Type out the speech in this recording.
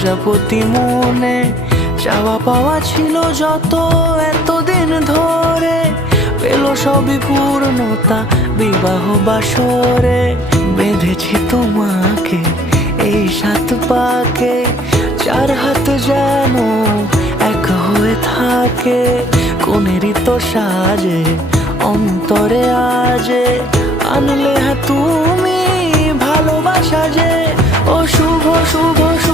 প্রজাপতি মনে চাওয়া পাওয়া ছিল যত এতদিন ধরে, পেল সবই পূর্ণতা বিবাহ বাসরে। বেঁধেছি তোমাকে এই 7 পাকে, 4 হাত যেন এক হয়ে থাকে। কোনেরই তো সাজে অন্তরে আজে আনলে তুমি ভালোবাসা যে। ও শুভ শুভ শুভ